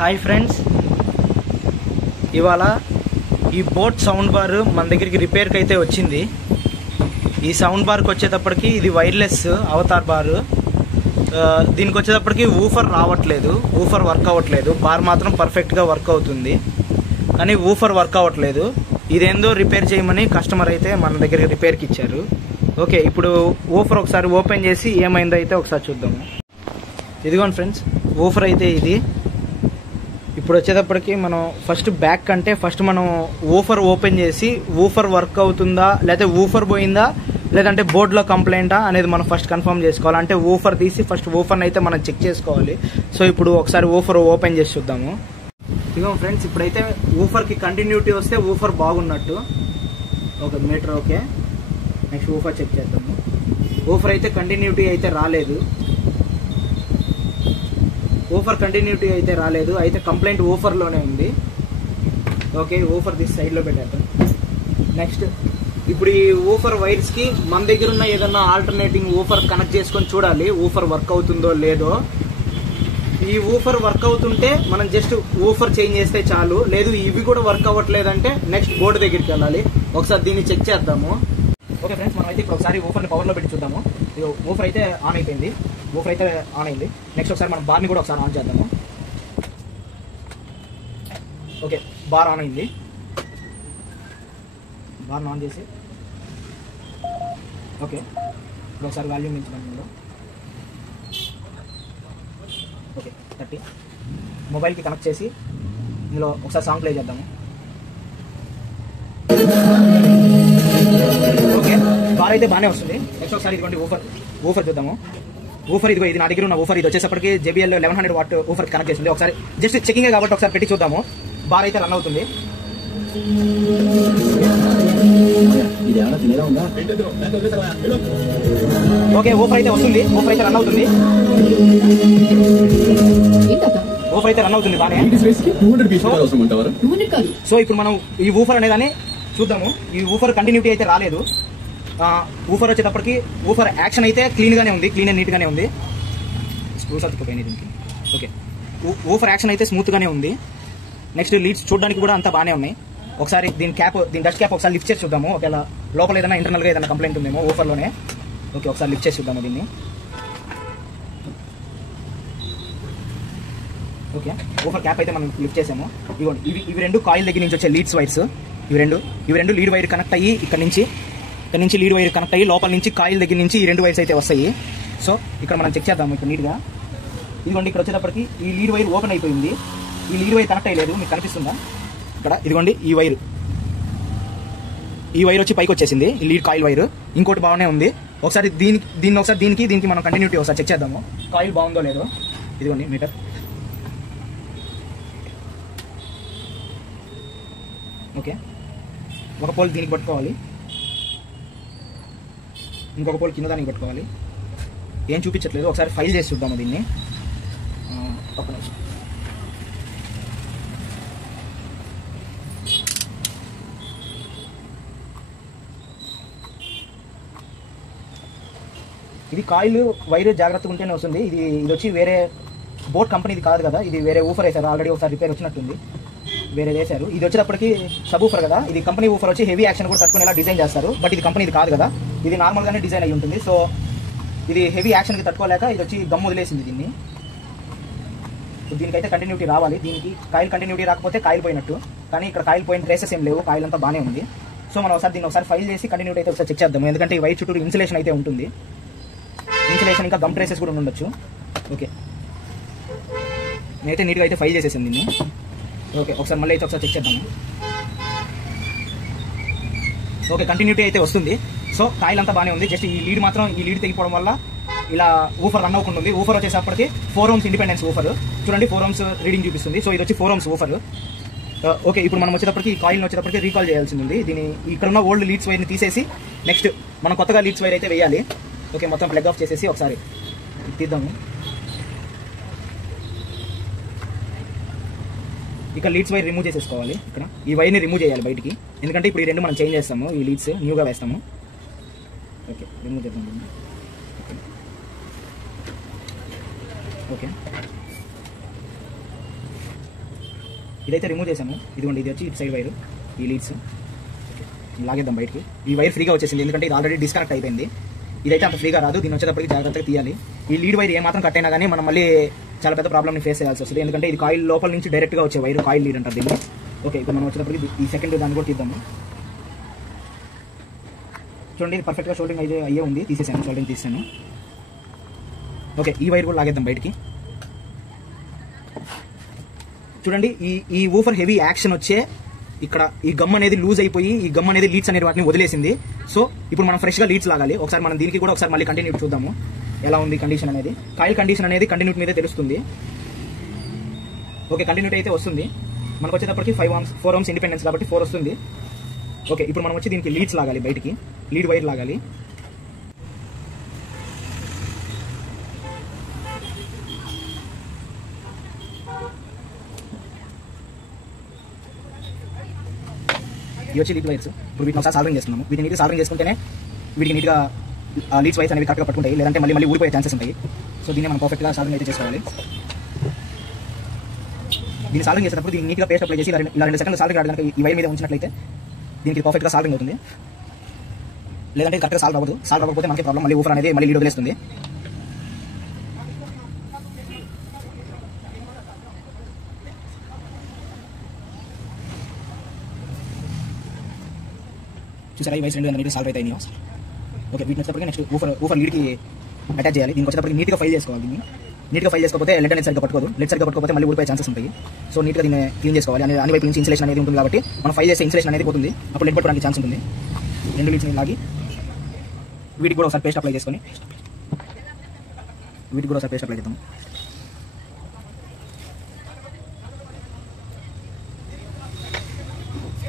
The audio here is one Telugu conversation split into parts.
హాయ్ ఫ్రెండ్స్, ఇవాళ ఈ బోట్ సౌండ్ బార్ మన దగ్గరికి రిపేర్కి అయితే వచ్చింది. ఈ సౌండ్ బార్కి వచ్చేటప్పటికి ఇది వైర్లెస్ అవతార్ బార్. దీనికి వచ్చేటప్పటికి ఊఫర్ రావట్లేదు, ఊఫర్ వర్క్ అవ్వట్లేదు. బార్ మాత్రం పర్ఫెక్ట్గా వర్క్ అవుతుంది, కానీ ఊఫర్ వర్క్ అవ్వట్లేదు. ఇదేందో రిపేర్ చేయమని కస్టమర్ అయితే మన దగ్గరికి రిపేర్కి ఇచ్చారు. ఓకే, ఇప్పుడు ఊఫర్ ఒకసారి ఓపెన్ చేసి ఏమైందో అయితే ఒకసారి చూద్దాము. ఇదిగోండి ఫ్రెండ్స్, ఊఫర్ అయితే ఇది. ఇప్పుడు వచ్చేటప్పటికి మనం ఫస్ట్ మనం ఊఫర్ ఓపెన్ చేసి ఊఫర్ వర్క్ అవుతుందా, లేకపోతే ఊఫర్ పోయిందా, లేదంటే బోర్డులో కంప్లైంటా అనేది మనం ఫస్ట్ కన్ఫర్మ్ చేసుకోవాలి. అంటే ఊఫర్ తీసి ఫస్ట్ ఊఫర్ని అయితే మనం చెక్ చేసుకోవాలి. సో ఇప్పుడు ఒకసారి ఊఫర్ ఓపెన్ చేసి చూద్దాము. ఇదిగో ఫ్రెండ్స్, ఇప్పుడైతే ఊఫర్కి కంటిన్యూటీ వస్తే ఊఫర్ బాగున్నట్టు. Okay, meter okay. Next woofer check చేద్దాము. ఊఫర్ అయితే కంటిన్యూటీ అయితే రాలేదు. అయితే కంప్లైంట్ ఊఫర్లోనే ఉంది. ఓకే, ఊఫర్ తీసి సైడ్లో పెట్టేద్దాం. నెక్స్ట్ ఇప్పుడు ఈ ఊఫర్ వైర్స్కి మన దగ్గర ఉన్న ఏదన్నా ఆల్టర్నేటింగ్ ఊఫర్ కనెక్ట్ చేసుకొని చూడాలి ఊఫర్ వర్క్ అవుతుందో లేదో. ఈ ఊఫర్ వర్క్ అవుతుంటే మనం జస్ట్ ఊఫర్ చేంజ్ చేస్తే చాలు. లేదు ఇవి కూడా వర్క్ అవ్వట్లేదంటే నెక్స్ట్ బోర్డు దగ్గరికి వెళ్ళాలి. ఒకసారి దీన్ని చెక్ చేద్దాము. ఓకే ఫ్రెండ్స్, మనం అయితే ఇప్పుడు ఒకసారి ఊఫర్ని పవర్లో పెట్టి చూద్దాము. ఊఫర్ అయితే ఆన్ అయిపోయింది. నెక్స్ట్ ఒకసారి మనం బార్ని కూడా ఒకసారి ఆన్ చేద్దాము. ఓకే, బార్ ఆన్ అయింది. బార్ని ఆన్ చేసి ఓకే, ఇప్పుడు ఒకసారి వాల్యూమ్ పెంచుదాం. ఓకే 30. మొబైల్కి కనెక్ట్ చేసి ఇందులో ఒకసారి సాంగ్ ప్లే చేద్దాము. ఓకే, బార్ అయితే బాగానే వస్తుంది. నెక్స్ట్ ఒకసారి ఇదిగోండి ఊఫర్ చూద్దాము. ఊఫర్ ఇదిగో, ఇది నా దగ్గర ఉన్న ఊఫర్. ఇది వచ్చేసప్పటికి JBL 1100 వాట్ ఊఫర్ కనెక్ట్ చేస్తుంది. ఒకసారి జస్ట్ చెకింగ్ కాబట్టి ఒకసారి పెట్టి చూద్దాము. బార్ అయితే రన్ అవుతుంది. ఓకే, ఊఫర్ అయితే వస్తుంది. ఊఫర్ అయితే రన్ అవుతుంది బానే. సో ఇప్పుడు మనం ఈ ఊఫర్ అనేదాన్ని చూద్దాము. ఈ ఊఫర్ కంటిన్యూటీ అయితే రాలేదు. ఊఫర్ వచ్చేటప్పటికి ఊఫర్ యాక్షన్ అయితే క్లీన్ అండ్ నీట్ గానే ఉంది. ఓకే, ఊఫర్ యాక్షన్ అయితే స్మూత్ గానే ఉంది. నెక్స్ట్ లీడ్స్ చూడడానికి కూడా అంతా బాగానే ఉన్నాయి. ఒకసారి దీని డస్ట్ క్యాప్ ఒకసారి లిఫ్ట్ చేసి చూద్దాము. ఒకవేళ లోపల ఏదైనా ఇంటర్నల్ గా ఏదైనా కంప్లైంట్ ఉందేమో ఊఫర్లోనే. ఓకే, ఒకసారి లిఫ్ట్ చేసి చూద్దాము దీన్ని. ఓకే, ఊఫర్ క్యాప్ అయితే మనం లిఫ్ట్ చేసాము. ఇవి రెండు కాయిల్ దగ్గర నుంచి వచ్చే లీడ్స్ వైర్స్. ఇవి రెండు లీడ్ వైర్ కనెక్ట్ అయ్యి ఇక్కడ నుంచి లీడ్ వైర్ కనెక్ట్ అయ్యి లోపల నుంచి కాయిల్ దగ్గర నుంచి ఈ రెండు వైర్స్ అయితే వస్తాయి. సో ఇక్కడ మనం చెక్ చేద్దాము ఇక్కడ నీట్గా. ఇదిగోండి, ఇక్కడ వచ్చేటప్పటికి ఈ లీడ్ వైర్ ఓపెన్ అయిపోయింది. ఈ లీడ్ వైర్ కనెక్ట్ అయ్యలేదు, మీకు కనిపిస్తుందా ఇక్కడ? ఇదిగోండి, ఈ వైర్ వచ్చి పైకి వచ్చేసింది, ఈ లీడ్ కాయిల్ వైర్. ఇంకోటి బాగానే ఉంది. ఒకసారి దీనికి మనం కంటిన్యూటీ ఒకసారి చెక్ చేద్దాము, కాయిల్ బాగుందో లేదో. ఇదిగోండి మీటర్. ఓకే, ఒక పోల్ దీనికి పట్టుకోవాలి, ఇంకొక పోల్ కింద దానికి పట్టుకోవాలి. ఏం చూపించట్లేదు, ఒకసారి ఫైల్ చేసి చూద్దాము దీన్ని. ఒక నిమిషం. ఇది కాయిల్ వైర్ జాగ్రత్తగా ఉంటేనే వస్తుంది. ఇది వచ్చి వేరే బోట్ కంపెనీది కాదు కదా, ఇది వేరే ఊఫర్ వేశారు. ఆల్రెడీ ఒకసారి రిపేర్ వచ్చినట్టుంది, వేరే వేశారు. ఇది వచ్చేటప్పటికి సబ్ ఊఫర్ కదా, ఇది కంపెనీ ఊఫర్ వచ్చి హెవీ యాక్షన్ కూడా తట్టుకునేలా డిజైన్ చేస్తారు. బట్ ఇది కంపెనీది కాదు కదా, ఇది నార్మల్గానే డిజైన్ అయ్యి ఉంటుంది. సో ఇది హెవీ యాక్షన్కి తట్టుకోలేక ఇది వచ్చి గమ్ వదిలేసింది దీన్ని. దీనికైతే కంటిన్యూటీ రావాలి. దీనికి కాయిల్ కంటిన్యూటీ రాకపోతే కాయిల్ పోయినట్టు, కానీ ఇక్కడ కాయిల్ పోయిన ట్రేసెస్ ఏం లేవు, కాయిల్ అంతా బాగానే ఉంది. సో మనం ఒకసారి ఫైల్ చేసి కంటిన్యూటీ అయితే ఒకసారి చెక్ చేద్దాము. ఎందుకంటే ఈ వైర్ చుట్టూ ఇన్సులేషన్ అయితే ఉంటుంది. ఇన్సులేషన్ ఇంకా గమ్ ట్రేసెస్ కూడా ఉండొచ్చు. ఓకే, నేనైతే నీట్గా అయితే ఫైల్ చేసేసాను దీన్ని. ఓకే, ఒకసారి మళ్ళీ అయితే ఒకసారి చెక్ చేద్దాము. ఓకే, కంటిన్యూటీ అయితే వస్తుంది. సో కాయిల్ అంతా బాగానే ఉంది. జస్ట్ ఈ లీడ్ తెగిపోవడం వల్ల ఇలా ఊఫర్ రన్ అవ్వకుండా ఉంది. ఊఫర్ వచ్చేసప్పటికి 4 ohms ఇండిపెండెన్స్ ఊఫర్. చూడండి 4 ohms రీడింగ్ చూపిస్తుంది. సో ఇది వచ్చి 4 ohms ఊఫర్. ఓకే, ఇప్పుడు మనం వచ్చేటప్పటికి ఈ కాయిల్ వచ్చేటప్పటికి రీకాల్ చేయాల్సి ఉంది. దీని ఇక్కడ ఉన్న ఓల్డ్ లీడ్స్ వైర్ని తీసేసి నెక్స్ట్ మనం కొత్తగా లీడ్స్ వైర్ అయితే వేయాలి. ఓకే, మొత్తం ప్లగ్ ఆఫ్ చేసేసి ఒకసారి తీద్దాము. ఇక్కడ లీడ్స్ వైర్ రిమూవ్ చేసేసుకోవాలి. ఇక్కడ ఈ వైర్ని రిమూవ్ చేయాలి బయటికి, ఎందుకంటే ఇప్పుడు ఈ రెండు మనం చేంజ్ చేస్తాము. ఈ లీడ్స్ న్యూగా వేస్తాము. ఓకే, రిమూవ్ చేద్దాం. ఓకే, ఇదైతే రిమూవ్ చేశాను. ఇదిగోండి, ఇది వచ్చి ఇటు సైడ్ వైర్, ఈ లీడ్స్ లాగేద్దాం బయటికి. ఈ వైర్ ఫ్రీగా వచ్చేసింది, ఎందుకంటే ఇది ఆల్రెడీ డిస్కనెక్ట్ అయిపోయింది. ఇదైతే అంత ఫ్రీగా రాదు, దీని వచ్చేటప్పటికి జాగ్రత్తగా తీయాలి. ఈ లీడ్ వైర్ ఏమాత్రం కట్ అయినా కానీ మనం మళ్ళీ చాలా పెద్ద ప్రాబ్లమ్ని ఫేస్ చేయాల్సి వస్తుంది, ఎందుకంటే ఇది కాయిల్ లోపల నుంచి డైరెక్ట్గా వచ్చే వైర్, కాయిల్ లీడ్ అంటారు దీన్ని. ఓకే, ఇప్పుడు మనం వచ్చేటప్పటికి ఈ సెకండ్ దాన్ని కూడా తీద్దాము. చూడండి, ఇది పర్ఫెక్ట్గా షోల్డరింగ్ అయ్యే ఉంది, తీసేసాను, షోల్డరింగ్ తీసాను. ఓకే, ఈ వైర్ కూడా లాగేద్దాం బయటికి. చూడండి, ఈ ఊఫర్ హెవీ యాక్షన్ వచ్చే ఇక్కడ ఈ గమ్ అనేది లూజ్ అయిపోయి ఈ గమ్ అనేది లీడ్స్ అనేది వాటిని వదిలేసింది. సో ఇప్పుడు మనం ఫ్రెష్గా లీడ్స్ లాగాలి. ఒకసారి మనం దీనికి కూడా ఒకసారి మళ్ళీ కంటిన్యూ చూద్దాము ఎలా ఉంది కండిషన్ అనేది. కాయిల్ కండిషన్ అనేది కంటిన్యూటీ మీదే తెలుస్తుంది. ఓకే, కంటిన్యూటీ అయితే వస్తుంది. మనకు వచ్చేటప్పటికి 4 ohms ఇండిపెండెన్స్ కాబట్టి 4 వస్తుంది. ఓకే, ఇప్పుడు మనం వచ్చి దీనికి లీడ్స్ లాగాలి బయటికి, లీడ్ వైర్ లాగాలి. ఇవి వచ్చి లీడ్ వైర్స్. ఇప్పుడు వీటిని ఒకసారి సాల్డరింగ్ చేస్తున్నాము. వీటిని నీట్గా సాల్డరింగ్ చేసుకుంటేనే వీటికి నీట్గా లీడ్స్ వైర్స్ అనేవి కరెక్ట్గా పట్టుకుంటాయి, లేదంటే మళ్ళీ ఊడిపోయే ఛాన్సెస్ ఉంటాయి. సో దీన్ని మనం పర్ఫెక్ట్గా సాల్డరింగ్ అయితే చేసుకోవాలి. దీన్ని సాల్డరింగ్ చేసేటప్పుడు దీన్ని నీట్గా పేస్ట్ అప్లై చేసి ఇలా 2 సెకండ్లు సాల్డరింగ్ రావడానికి ఈ వైర్ మీద ఉంచినట్లయితే దీనికి పర్ఫెక్ట్గా సాల్డరింగ్ అవుతుంది. లేదంటే కరెక్ట్గా సాల్వ్ అవ్వదు. సాల్వ్ అవ్వకపోతే మనకి ప్రాబ్లం, మళ్ళీ ఊఫర్ అనేది మళ్ళీ లీడ్ వదిలేస్తుంది. చూసారా, ఈ వైస్ 2 నీట్గా సాల్వ్ అవుతాయి. ఓకే, వీటిని వచ్చేటప్పటికి నెక్స్ట్ ఊఫర్ లీడ్కి అటాచ్ చేయాలి. దీనికి వచ్చేటప్పటికి నీట్గా ఫైల్ చేసుకోవాలి. దీన్ని నీట్గా ఫైల్ చేసుకోకపోతే లెడ్ అనేది సరిగ్గా పట్టుకోదు. లెడ్ సరిగ్గా పట్టుకోకపోతే మళ్ళీ ఊడిపోయే ఛాన్సెస్ ఉంటాయి. సో నీట్గా దీన్ని క్లీన్ చేసుకోవాలి. అన్ని వైపు నుంచి ఇన్సులేషన్ అనేది ఉంటుంది కాబట్టి మనం ఫైల్ చేసే ఇన్సులేషన్ అనేది పోతుంది, అప్పుడు లెడ్ పట్టుకోవడానికి ఛాన్స్ ఉంటుంది. 2 లీడ్స్ని లాగి వీటికి కూడా ఒకసారి పేస్ట్ అప్లై చేసుకొని వీటికి కూడా ఒకసారి పేస్ట్ అప్లై చేద్దాం.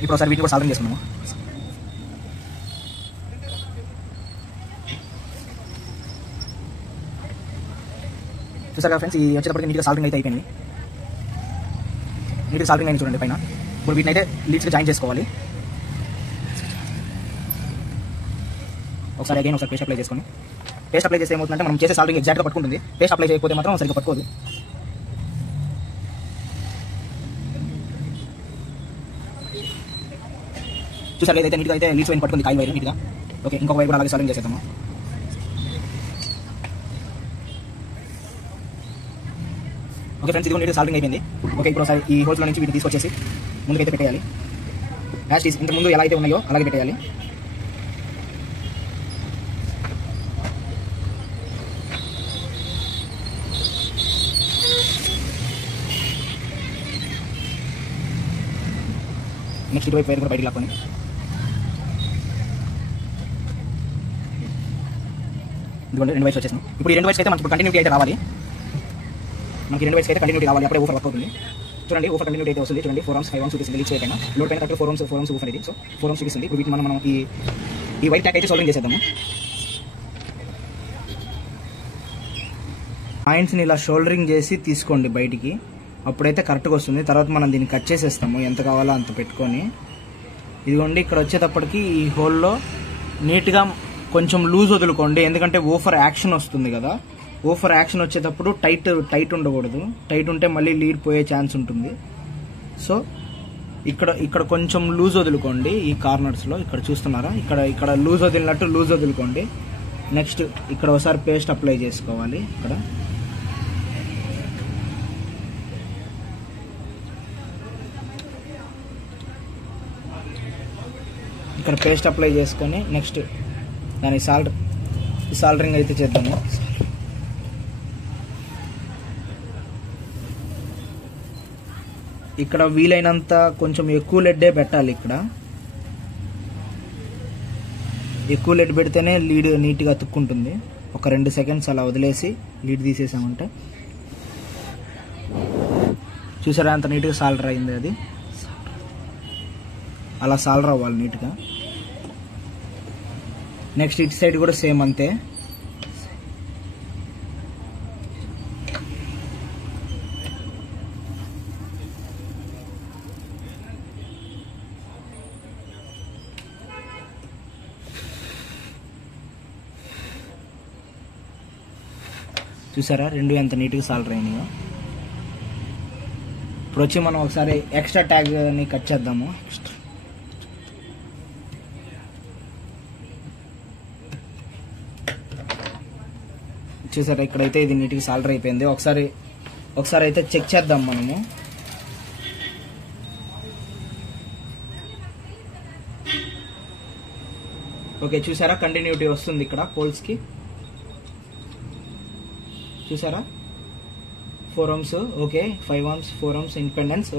ఇప్పుడు ఒకసారి వీటిని కూడా సాల్వ్ చేసుకున్నాము. చూసారు కదా ఫ్రెండ్స్, ఈ వచ్చేటప్పటికి నీట్గా సాల్వింగ్ అయితే అయిపోయింది. నీట్గా సాల్వింగ్ అయింది చూడండి పైన. ఇప్పుడు వీటిని అయితే లీడ్స్కి జాయిన్ చేసుకోవాలి. ఒకసారి అగైన్ ఒకసారి పేస్ట్ అప్లై చేసుకొని పేస్ట్ అప్లై చేస్తే ఏమవుతుందంటే మనం చేసే సాల్వింగ్ ఎగ్జాక్ట్గా పట్టుకుంటుంది. పేస్ట్ అప్లై చేయకపోతే మాత్రం సరిగ్గా పట్టుకోదు. చూసారు ఏదైతే నీట్గా అయితే లీడ్స్ వైన్ పట్టుకుంది కాయిల్ వైర్ నీట్గా. ఓకే, ఇంకొక వైపు కూడా అలాగే సాల్వింగ్ చేసేద్దాము. ఓకే ఫ్రెండ్స్, ఇది నీట్గా సాల్వింగ్ అయిపోయింది. ఓకే, ఇప్పుడు ఒకసారి ఈ హోల్స్లో నుంచి వీటిని తీసుకొచ్చేసి ముందుకైతే పెట్టేయాలి. యాజ్ ఈజ్ ఇంతకు ముందు ఎలా అయితే ఉన్నాయో అలాగే పెట్టేయాలి. నెక్స్ట్ ఇటువైపు వైర్ కూడా బయటకు లాక్కొని ఇదిగోండి 2 వైర్స్ వచ్చేసినాయి. ఇప్పుడు ఈ 2 వైర్స్ అయితే మనకి కంటిన్యూటీ అయితే రావాలి. మనకి 2 వైర్స్ అయితే కంటిన్యూటీ రావాలి, అప్పుడే ఊఫర్ వర్క్ అవుతుంది. చూడండి, ఊఫర్ కంటిన్యూటీ అయితే వస్తుంది. చూడండి 4 ohms 5 ohms చూపిస్తుంది లీడ్స్ పైన. లోడ్ పైన 4 ohms ఊఫర్ ఇది. సో 4 ohms చూపిస్తుంది. ఇప్పుడు వీటిని మనం ఈ వైర్ ట్యాక్ అయితే సోల్డరింగ్ చేసేద్దాము. పాయింట్స్ని ఇలా షోల్డరింగ్ చేసి తీసుకోండి బయటికి, అప్పుడైతే కరెక్ట్గా వస్తుంది. తర్వాత మనం దీన్ని కట్ చేసేస్తాము, ఎంత కావాలో అంత పెట్టుకొని. ఇదిగోండి, ఇక్కడ వచ్చేటప్పటికి ఈ హోల్లో నీట్గా కొంచెం లూజ్ వదులుకోండి, ఎందుకంటే ఊఫర్ యాక్షన్ వస్తుంది కదా. ఊఫర్ యాక్షన్ వచ్చేటప్పుడు టైట్ ఉండకూడదు. టైట్ ఉంటే మళ్ళీ లీడ్ పోయే ఛాన్స్ ఉంటుంది. సో ఇక్కడ కొంచెం లూజ్ వదులుకోండి. ఈ కార్నర్స్లో ఇక్కడ చూస్తున్నారా, ఇక్కడ లూజ్ వదిలినట్టు లూజ్ వదులుకోండి. నెక్స్ట్ ఇక్కడ ఒకసారి పేస్ట్ అప్లై చేసుకోవాలి. ఇక్కడ పేస్ట్ అప్లై చేసుకొని నెక్స్ట్ దాని సాల్డరింగ్ అయితే చేద్దాము. ఇక్కడ వీలైనంత కొంచెం ఎక్కువ లెడ్డే పెట్టాలి. ఇక్కడ ఎక్కువ లెడ్ పెడితేనే లీడ్ నీట్గా అతుక్కుంటుంది. ఒక 2 seconds అలా వదిలేసి లీడ్ తీసేసామంటే చూసారా అంత నీట్గా సాల్డర్ అయింది. అది అలా సాల్డర్ అవ్వాలి నీట్గా. నెక్స్ట్ ఇటు సైడ్ కూడా సేమ్ అంతే. చూసారా 2 ఎంత నీట్గా సాల్డర్ అయినాయో. ఇప్పుడు వచ్చి మనం ఒకసారి ఎక్స్ట్రా ట్యాగ్ని కట్ చేద్దాము. చూసారా ఇక్కడైతే ఇది నీట్గా సాల్డర్ అయిపోయింది. ఒకసారి అయితే చెక్ చేద్దాం మనము. ఓకే, చూసారా కంటిన్యూటీ వస్తుంది ఇక్కడ పోల్స్కి. చూసారా 4 ohms, okay 5 ohms 4 ohms independence.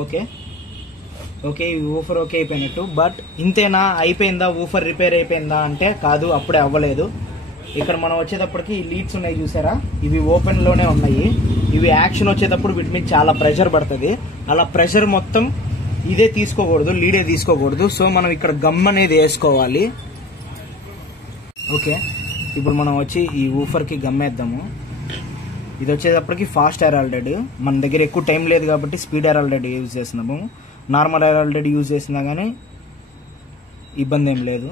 Okay ఈ ఊఫర్ ఓకే అయిపోయినట్టు. బట్ ఇంతేనా, అయిపోయిందా, ఊఫర్ రిపేర్ అయిపోయిందా అంటే కాదు, అప్పుడే అవ్వలేదు. ఇక్కడ మనం వచ్చేటప్పటికి ఈ లీడ్స్ ఉన్నాయి చూసారా, ఇవి ఓపెన్ లోనే ఉన్నాయి. ఇవి యాక్షన్ వచ్చేటప్పుడు వీటి మీద చాలా ప్రెషర్ పడుతుంది. అలా ప్రెషర్ మొత్తం ఇదే తీసుకోకూడదు, లీడే తీసుకోకూడదు. సో మనం ఇక్కడ గమ్ అనేది వేసుకోవాలి. ఓకే, ఇప్పుడు మనం వచ్చి ఈ ఊఫర్కి గమ్మేద్దాము. ఇది వచ్చేటప్పటికి ఫాస్ట్ హెరాల్డెడ్. మన దగ్గర ఎక్కువ టైం లేదు కాబట్టి స్పీడ్ హెరాల్డెడ్ యూజ్ చేస్తున్నాము. నార్మల్ హెరాల్డెడ్ యూజ్ చేసినా కానీ ఇబ్బంది ఏం లేదు.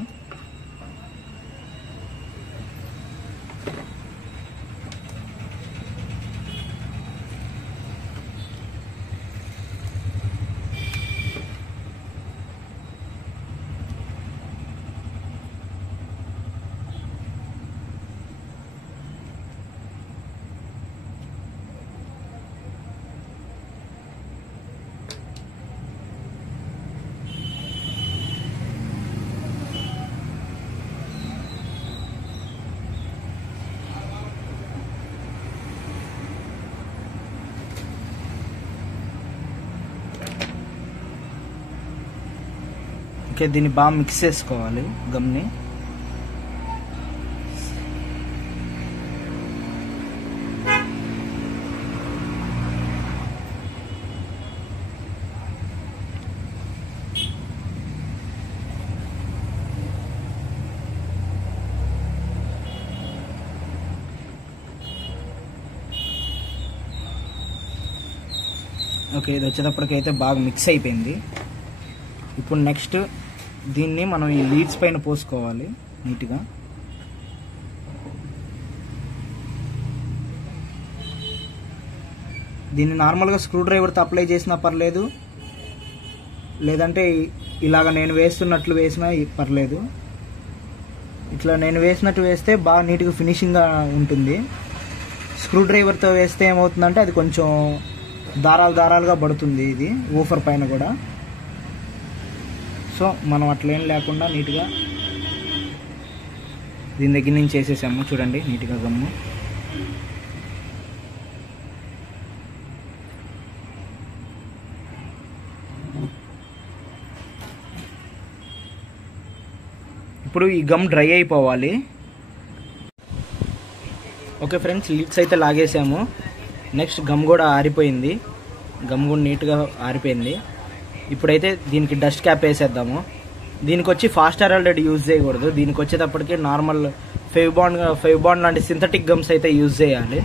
ఓకే, దీన్ని బాగా మిక్స్ చేసుకోవాలి గమ్ని. ఓకే, ఇది వచ్చేటప్పటికైతే బాగా మిక్స్ అయిపోయింది. ఇప్పుడు నెక్స్ట్ దీన్ని మనం ఈ లీడ్స్ పైన పోసుకోవాలి నీట్గా. దీన్ని నార్మల్గా స్క్రూ డ్రైవర్తో అప్లై చేసినా పర్లేదు, లేదంటే ఇలాగ నేను వేస్తున్నట్లు వేసినా పర్లేదు. ఇట్లా నేను వేసినట్టు వేస్తే బాగా నీట్గా ఫినిషింగ్గా ఉంటుంది. స్క్రూ డ్రైవర్తో వేస్తే ఏమవుతుందంటే అది కొంచెం దారాలుగా పడుతుంది ఇది ఊఫర్ పైన కూడా. సో మనం అట్లేం లేకుండా నీట్గా దీని దగ్గర నుంచి చేసేసాము. చూడండి నీట్గా గమ్ము. ఇప్పుడు ఈ గమ్ డ్రై అయిపోవాలి. ఓకే ఫ్రెండ్స్, లిడ్స్ అయితే లాగేసాము. నెక్స్ట్ గమ్ కూడా ఆరిపోయింది. గమ్ కూడా నీట్గా ఆరిపోయింది. ఇప్పుడైతే దీనికి డస్ట్ క్యాప్ వేసేద్దాము. దీనికి వచ్చి ఫాస్ట్ హెరాల్డెడ్ యూజ్ చేయకూడదు. దీనికి వచ్చేటప్పటికి నార్మల్ ఫెవ్ బాండ్ లాంటి సింథటిక్ గమ్స్ అయితే యూజ్ చేయాలి.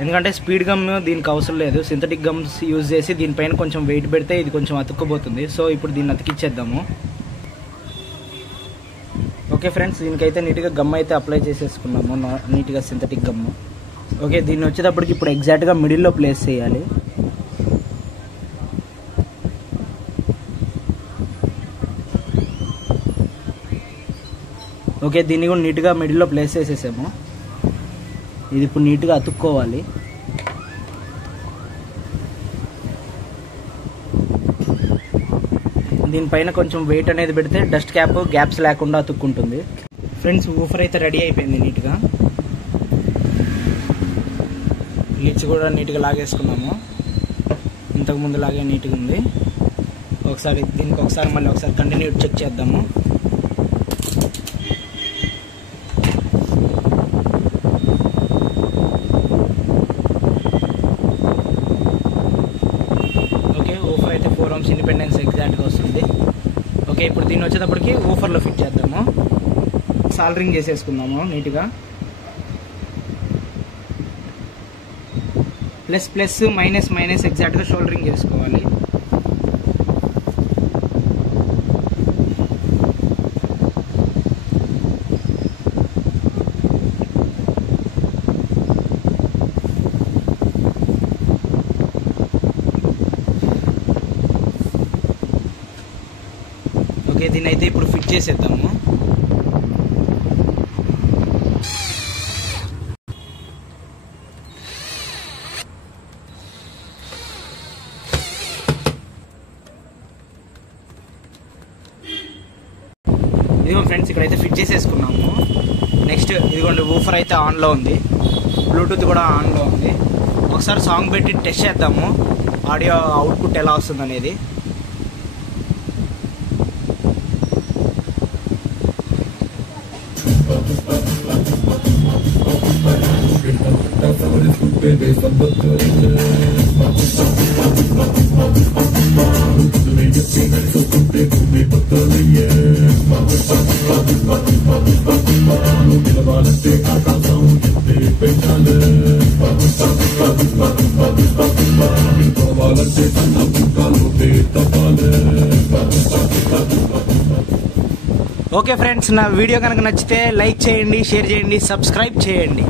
ఎందుకంటే స్పీడ్ గమ్ దీనికి అవసరం లేదు. సింథటిక్ గమ్స్ యూజ్ చేసి దీనిపైన కొంచెం వెయిట్ పెడితే ఇది కొంచెం అతుక్కుపోతుంది. సో ఇప్పుడు దీన్ని అతికిచ్చేద్దాము. ఓకే ఫ్రెండ్స్, దీనికైతే నీట్గా గమ్ అయితే అప్లై చేసేసుకున్నాము, నీట్గా సింథటిక్ గమ్. ఓకే, దీన్ని వచ్చేటప్పటికి ఇప్పుడు ఎగ్జాక్ట్గా మిడిల్లో ప్లేస్ చేయాలి. ఓకే, దీన్ని కూడా నీట్గా మిడిల్లో ప్లేస్ చేసేసాము. ఇది ఇప్పుడు నీట్గా అతుక్కోవాలి. దీనిపైన కొంచెం వెయిట్ అనేది పెడితే డస్ట్ క్యాప్ గ్యాప్స్ లేకుండా అతుక్కుంటుంది. ఫ్రెండ్స్, ఊఫర్ అయితే రెడీ అయిపోయింది నీట్గా. లిడ్స్ కూడా నీట్గా లాగేసుకున్నాము. ఇంతకుముందు లాగే నీట్గా ఉంది. దీనికి మళ్ళీ ఒకసారి కంటిన్యూ చెక్ చేద్దాము. ఓకే, ఊఫర్ అయితే 4 ohms ఇండిపెండెన్స్ ఎగ్జాక్ట్గా వస్తుంది. ఓకే, ఇప్పుడు దీన్ని వచ్చేటప్పటికి ఊఫర్లో ఫిట్ చేద్దాము. సాల్డరింగ్ చేసేసుకుందాము నీట్గా. ప్లస్ మైనస్ ఎగ్జాక్ట్గా షోల్డరింగ్ చేసుకోవాలి. దీన్ని అయితే ఇప్పుడు ఫిట్ చేసేద్దాము. ఇదిగో ఫ్రెండ్స్, ఇక్కడైతే ఫిట్ చేసేసుకున్నాము. నెక్స్ట్ ఇదిగోండి, ఊఫర్ అయితే ఆన్లో ఉంది, బ్లూటూత్ కూడా ఆన్లో ఉంది. ఒకసారి సాంగ్ పెట్టి టెస్ట్ చేద్దాము ఆడియో అవుట్పుట్ ఎలా వస్తుంది అనేది. ఓకే ఫ్రెండ్స్, నా వీడియో కనుక నచ్చితే లైక్ చేయండి, షేర్ చేయండి, సబ్స్క్రైబ్ చేయండి.